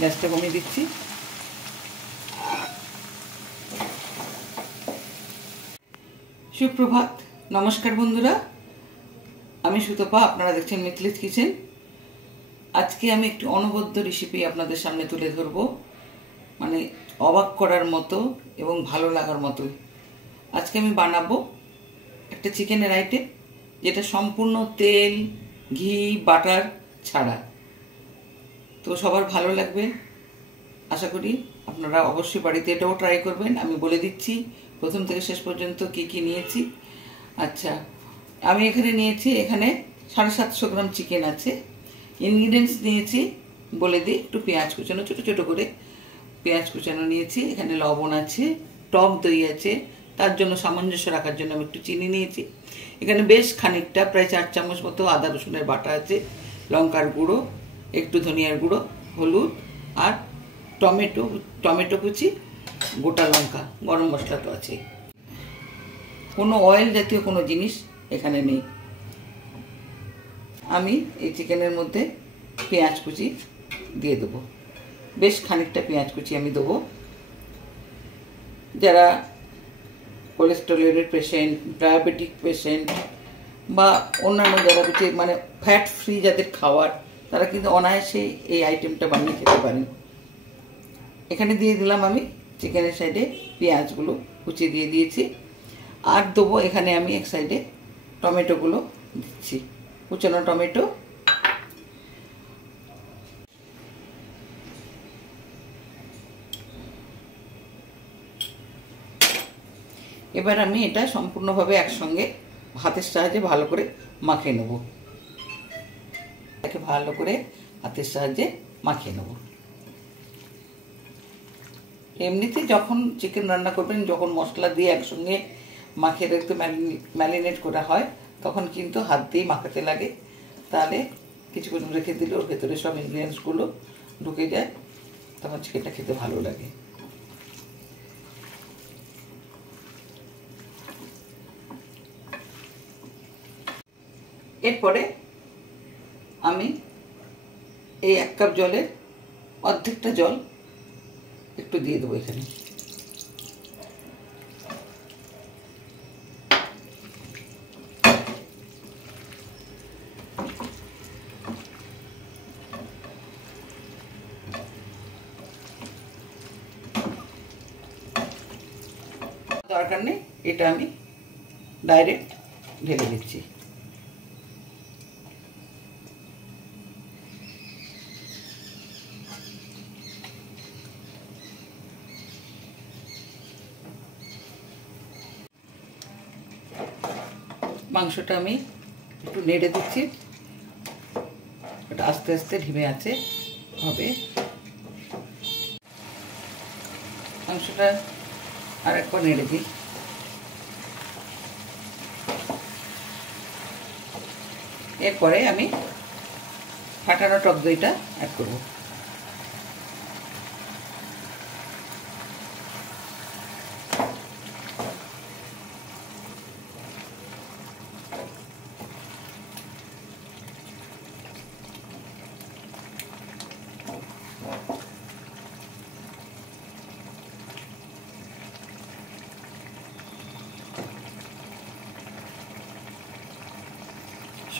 গ্যাসটা কমিয়ে দিচ্ছি। সুপ্রভাত, নমস্কার বন্ধুরা, আমি সুতপা, আপনারা দেখছেন মিথিলিস কিচেন। আজকে আমি একটি অনবদ্য রেসিপি আপনাদের সামনে তুলে ধরব, মানে অবাক করার মতো এবং ভালো লাগার মতো। আজকে আমি বানাবো একটা চিকেনের আইটেম, যেটা সম্পূর্ণ তেল, ঘি, বাটার ছাড়া। তো সবার ভালো লাগবে আশা করি। আপনারা অবশ্যই বাড়িতে এটাও ট্রাই করবেন। আমি বলে দিচ্ছি প্রথম থেকে শেষ পর্যন্ত কি কি নিয়েছি। আচ্ছা, আমি এখানে 750 গ্রাম চিকেন আছে। ইনগ্রিডিয়েন্টস নিয়েছি বলে দিই, একটু পেঁয়াজ কুচানো, ছোটো ছোটো করে পেঁয়াজ কুচানো নিয়েছি। এখানে লবণ আছে, টক দই আছে, তার জন্য সামঞ্জস্য রাখার জন্য আমি একটু চিনি নিয়েছি। এখানে বেশ খানিকটা, প্রায় 4 চামচ মতো আদা রসুনের বাটা আছে, লঙ্কার গুঁড়ো, একটু ধনিয়ার গুঁড়ো, হলুদ, আর টমেটো কুচি, গোটা লঙ্কা, গরম মশলা তো আছে। কোনো অয়েল জাতীয় কোনো জিনিস এখানে নেই। আমি এই চিকেনের মধ্যে পেঁয়াজ কুচি দিয়ে দেবো, বেশ খানিকটা পেঁয়াজ কুচি আমি দেবো। যারা কোলেস্টেরলের পেশেন্ট, ডায়াবেটিক পেশেন্ট বা অন্যান্য যারা মানে ফ্যাট ফ্রি যাদের খাওয়ার, তারা কিন্তু অনায়াসে এই আইটেমটা বানিয়ে খেতে পারেন। এখানে দিয়ে দিলাম আমি চিকেনের সাইডে পেঁয়াজগুলো কুচিয়ে দিয়ে দিয়েছি, আর দেবো এখানে আমি এক সাইডে টমেটোগুলো দিচ্ছি, কুচানো টমেটো। এবার আমি এটা সম্পূর্ণভাবে একসঙ্গে হাতের সাহায্যে ভালো করে মাখিয়ে নেব। এটাকে ভালো করে হাতের সাহায্যে মাখিয়ে নেব। এমনিতে যখন চিকেন রান্না করবেন, যখন মশলা দিয়ে একসঙ্গে মাখিয়ে রেখে ম্যারিনেট করা হয়, তখন কিন্তু হাত দিয়ে মাখাতে লাগে। তাহলে কিছুক্ষণ রেখে দিলে ওর ভেতরে সব ইনগ্রিডিয়েন্টসগুলো ঢুকে যায়, তখন চিকেনটা খেতে ভালো লাগে। এরপরে আমি এই 1 কাপ জলের অর্ধেকটা জল একটু দিয়ে দেবো এখানে। দরকার নেই, এটা আমি ডাইরেক্ট ঢেলে দিচ্ছি। মাংসটা আমি একটু নেড়ে দিচ্ছি, এটা আস্তে আস্তে ঢিমে আছে হবে। মাংসটা আর একবার নেড়ে দিই। এরপরে আমি ফাটানো টক দইটা অ্যাড করব।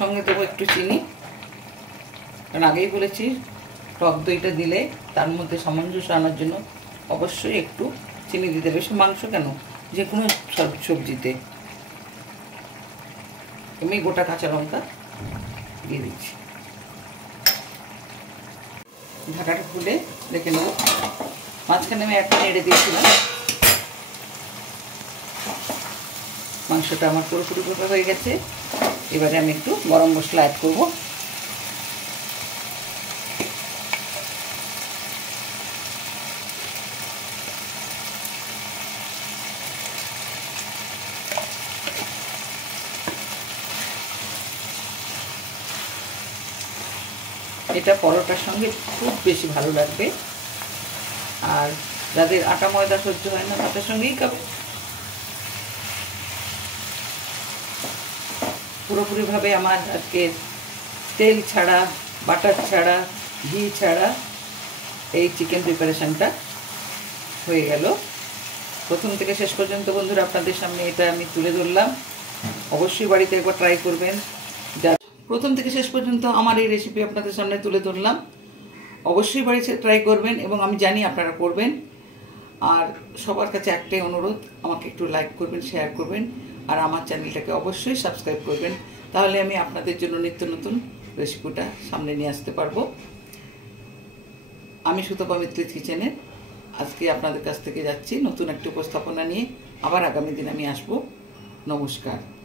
সঙ্গে দেবো একটু চিনি, কারণ আগেই বলেছি টক দইটা দিলে তার মধ্যে সামঞ্জস্য আনার জন্য অবশ্যই একটু চিনি দিতে হবে। মাংস কেন, যে কোনো সবজিতে। আমি গোটা কাঁচা লঙ্কা দিয়ে দিচ্ছি। ঢাকাটা খুলে রেখে নেব। মাঝখানে আমি একটা নেড়ে দিয়েছিলাম। মাংসটা আমার পুরোপুরি হয়ে গেছে। এবারে আমি একটু গরম মশলা অ্যাড করব। এটা পরোটার সঙ্গে খুব বেশি ভালো লাগবে, আর যাদের আটা ময়দা সহ্য হয় না তাদের সঙ্গেই খাবে। পুরোপুরিভাবে আমার আজকে তেল ছাড়া, বাটার ছাড়া, ঘি ছাড়া এই চিকেন প্রিপারেশনটা হয়ে গেল। প্রথম থেকে শেষ পর্যন্ত বন্ধুরা আপনাদের সামনে এটা আমি তুলে ধরলাম। অবশ্যই বাড়িতে একবার ট্রাই করবেন। যা প্রথম থেকে শেষ পর্যন্ত আমার এই রেসিপি আপনাদের সামনে তুলে ধরলাম, অবশ্যই বাড়িতে ট্রাই করবেন এবং আমি জানি আপনারা করবেন। আর সবার কাছে একটাই অনুরোধ, আমাকে একটু লাইক করবেন, শেয়ার করবেন, আর আমার চ্যানেলটাকে অবশ্যই সাবস্ক্রাইব করবেন। তাহলে আমি আপনাদের জন্য নিত্য নতুন রেসিপিটা সামনে নিয়ে আসতে পারবো। আমি সুতপা মিত্লিজ কিচেনে আজকে আপনাদের কাছ থেকে যাচ্ছি নতুন একটি উপস্থাপনা নিয়ে। আবার আগামী দিন আমি আসবো। নমস্কার।